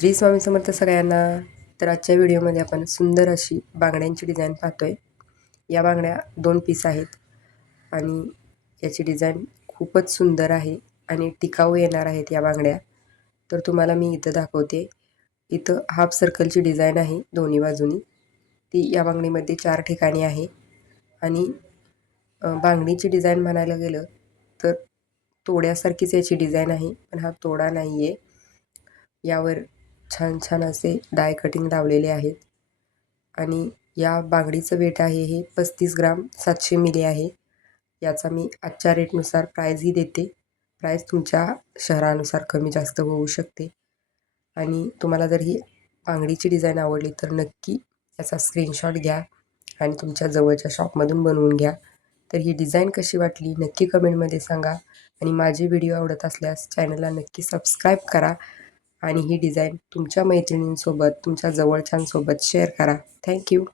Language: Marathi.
श्री स्वामी समर्थ सगळ्यांना. तर आजच्या व्हिडिओमध्ये आपण सुंदर अशी बांगड्यांची डिझाईन पाहतोय. या बांगड्या 2 पीस आहेत आणि याची डिझाईन खूपच सुंदर आहे आणि टिकाऊ येणार आहेत या बांगड्या. तर तुम्हाला मी इथं दाखवते. इथं हाफ सर्कलची डिझाईन आहे दोन्ही बाजूनी. ती या बांगडीमध्ये 4 ठिकाणी आहे आणि बांगडीची डिझाईन म्हणायला गेलं तर तोड्यासारखीच याची डिझाईन आहे, पण हा तोडा नाही आहे. यावर छान छान असे डाय कटिंग लावलेले आहेत आणि या बांगडीचं वेट आहे हे 35 ग्राम 700 मिली आहे. याचा मी आजच्या रेटनुसार प्राईजही देते. प्राईस तुमच्या शहरानुसार कमी जास्त होऊ शकते. आणि तुम्हाला जर ही बांगडीची डिझाईन आवडली तर नक्की याचा स्क्रीनशॉट घ्या आणि तुमच्या जवळच्या शॉपमधून बनवून घ्या. तर ही डिझाईन कशी वाटली नक्की कमेंटमध्ये सांगा आणि माझे व्हिडिओ आवडत असल्यास चॅनलला नक्की सबस्क्राईब करा आणि ही डिझाईन तुमच्या मैत्रिणींसोबत, तुमच्या जवळच्यांसोबत शेअर करा. थँक्यू.